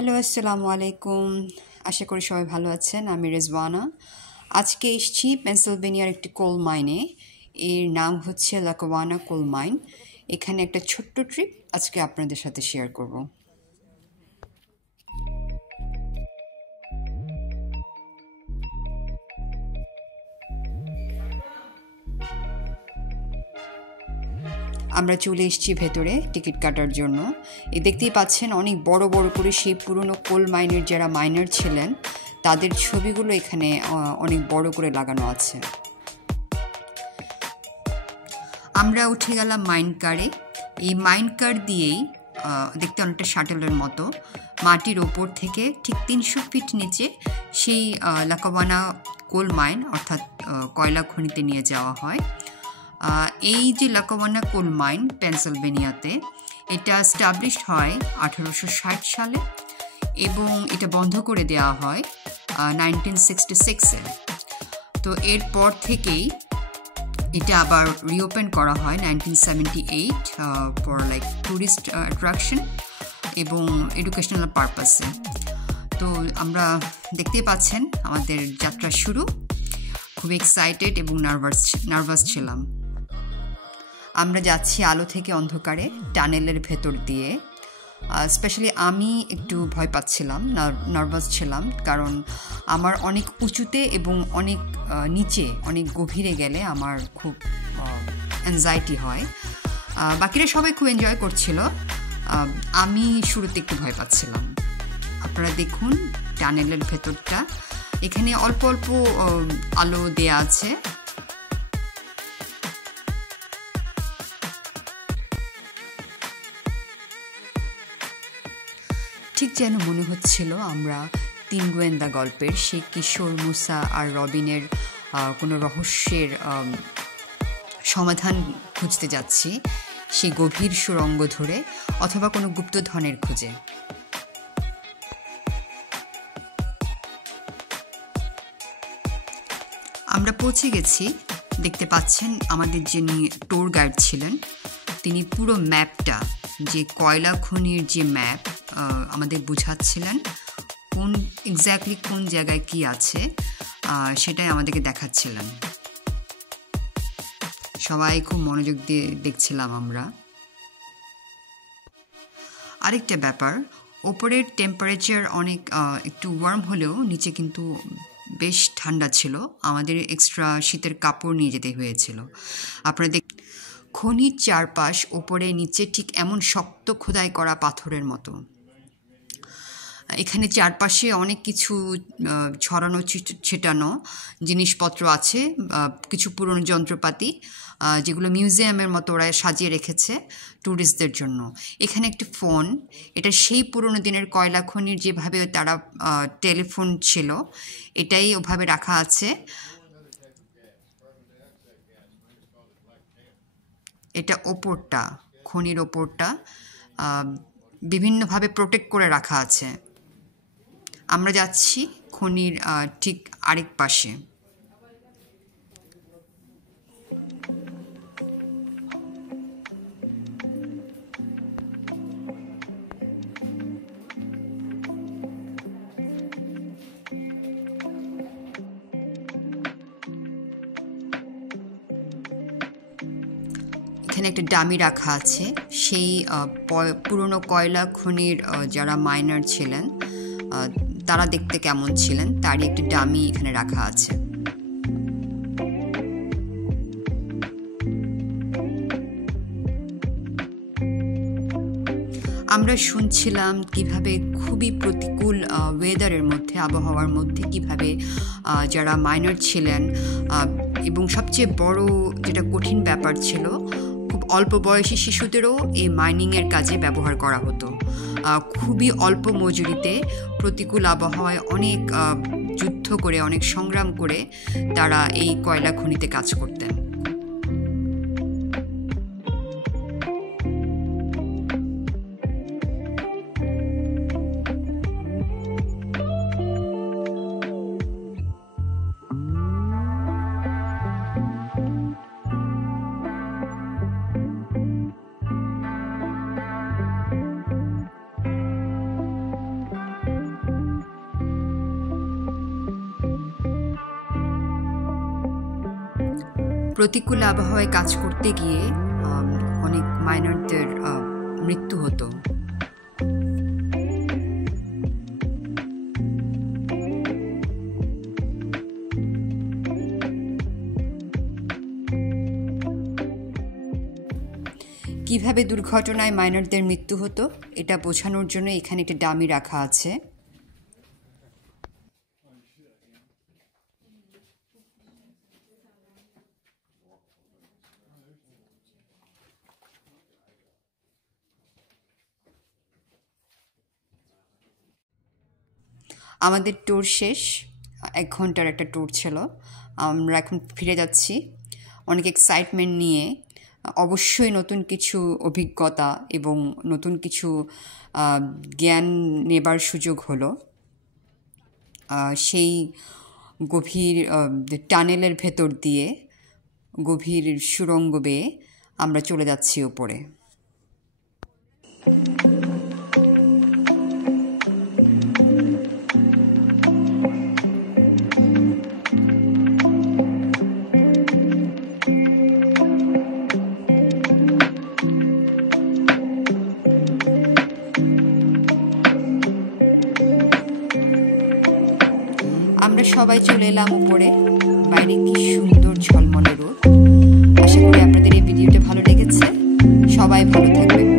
Hello, আসসালামু আলাইকুম। আশা করি সবাই ভালো আছেন। আমি রেজওয়ানা। আজকে এসেছি পেনসিলভেনিয়ার একটি কোল মাইনে। এর নাম হচ্ছে লাকাওয়ানা কোল মাইন। এখানে একটা ছোট্ট ট্রিপ আজকে আপনাদের সাথে শেয়ার করব। আমরা চলে এসেছি ভেতরে টিকিট কাটার জন্য। দেখতেই পাচ্ছেন অনেক বড় বড় করে সেই পুরনো কোল মাইনের যারা মাইনার ছিলেন তাদের ছবিগুলো এখানে অনেক বড় করে লাগানো আছে। আমরা উঠে গেলাম মাইন কারে। এই মাইন কার দিয়েই দেখতে অনেকটা শাটলের মতো মাটির ওপর থেকে ঠিক ৩০০ ফিট নিচে সেই লাকাওয়ানা কোল মাইন অর্থাৎ কয়লা খনিতে নিয়ে যাওয়া হয়। এই যে লাকাওয়ানা কোল মাইন পেনসিলভেনিয়াতে, এটা স্টাবলিশড হয় 1860 সালে এবং এটা বন্ধ করে দেওয়া হয় 1966-এ। তো এরপর থেকেই এটা আবার রিওপেন করা হয় 1978 ফর লাইক ট্যুরিস্ট অ্যাট্রাকশন এবং এডুকেশনাল পারপাসে। তো আমরা দেখতেই পাচ্ছেন আমাদের যাত্রা শুরু। খুব এক্সাইটেড এবং নার্ভাস ছিলাম। আমরা যাচ্ছি আলো থেকে অন্ধকারে টানেলের ভেতর দিয়ে। স্পেশালি আমি একটু ভয় পাচ্ছিলাম, নার্ভাস ছিলাম, কারণ আমার অনেক উঁচুতে এবং অনেক নিচে অনেক গভীরে গেলে আমার খুব অ্যাংজাইটি হয়। বাকিরা সবাই খুব এনজয় করছিল, আমি শুরুতে একটু ভয় পাচ্ছিলাম। আপনারা দেখুন টানেলের ভেতরটা, এখানে অল্প অল্প আলো দেয়া আছে। ঠিক যেন মনে হচ্ছিল আমরা ৩ গোয়েন্দা গল্পের সেই কিশোর, মুসা আর রবিনের কোনো রহস্যের সমাধান খুঁজতে যাচ্ছি, সেই গভীর সুড়ঙ্গ ধরে অথবা কোনো গুপ্তধনের খোঁজে। আমরা পৌঁছে গেছি। দেখতে পাচ্ছেন আমাদের যিনি ট্যুর গাইড ছিলেন তিনি পুরো ম্যাপটা, যে কয়লা খনির যে ম্যাপ আমাদের বুঝাচ্ছিলেন, এক্স্যাক্টলি কোন জায়গায় কি আছে সেটাই আমাদেরকে দেখাচ্ছিলেন। সবাই খুব মনোযোগ দিয়ে দেখছিলাম আমরা। আরেকটা ব্যাপার, ওপরের টেম্পারেচার অনেক একটু ওয়ার্ম হলেও নিচে কিন্তু বেশ ঠান্ডা ছিল। আমাদের এক্সট্রা শীতের কাপড় নিয়ে যেতে হয়েছিল। আপনারা খনির চারপাশ ওপরে নিচে ঠিক এমন শক্ত খোদাই করা পাথরের মতো। এখানে চারপাশে অনেক কিছু ছড়ানো ছিটানো জিনিসপত্র আছে, কিছু পুরনো যন্ত্রপাতি যেগুলো মিউজিয়ামের মতো ওরা সাজিয়ে রেখেছে ট্যুরিস্টদের জন্য। এখানে একটি ফোন, এটা সেই পুরনো দিনের কয়লা খনির যেভাবে তারা টেলিফোন ছিল এটাই ওভাবে রাখা আছে। এটা ওপরটা, খনির ওপরটা বিভিন্নভাবে প্রোটেক্ট করে রাখা আছে। আমরা যাচ্ছি খনির ঠিক আরেক পাশে। এখানে একটা ডামি রাখা আছে, সেই পুরনো কয়লা খনির যারা মাইনার ছিলেন তারা দেখতে কেমন ছিলেন তারই একটি ডামি এখানে রাখা আছে। আমরা শুনছিলাম কিভাবে খুবই প্রতিকূল ওয়েদারের মধ্যে, আবহাওয়ার মধ্যে কিভাবে যারা মাইনার ছিলেন, এবং সবচেয়ে বড় যেটা কঠিন ব্যাপার ছিল, খুব অল্প বয়সী শিশুদেরও এই মাইনিংয়ের কাজে ব্যবহার করা হতো। খুবই অল্প মজুরিতে প্রতিকূল আবহাওয়ায় অনেক যুদ্ধ করে, অনেক সংগ্রাম করে তারা এই কয়লা খনিতে কাজ করতেন। প্রতিকূল আবহাওয়ায় কাজ করতে গিয়ে অনেক মাইনারদের মৃত্যু হতো। কিভাবে দুর্ঘটনায় মাইনারদের মৃত্যু হতো এটা বোঝানোর জন্য এখানে একটা ডামি রাখা আছে। আমাদের ট্যুর শেষ, 1 ঘন্টার একটা ট্যুর ছিল। আমরা এখন ফিরে যাচ্ছি অনেক এক্সাইটমেন্ট নিয়ে। অবশ্যই নতুন কিছু অভিজ্ঞতা এবং নতুন কিছু জ্ঞান নেবার সুযোগ হলো। সেই গভীর টানেলের ভেতর দিয়ে গভীর সুড়ঙ্গ বেয়ে আমরা চলে যাচ্ছি ওপরে। আমরা সবাই চলে এলাম উপরে। বাইরে কি সুন্দর ঝলমলে রোদ। আশা করি আপনাদের এই ভিডিওটা ভালো লেগেছে। সবাই ভালো থাকবেন।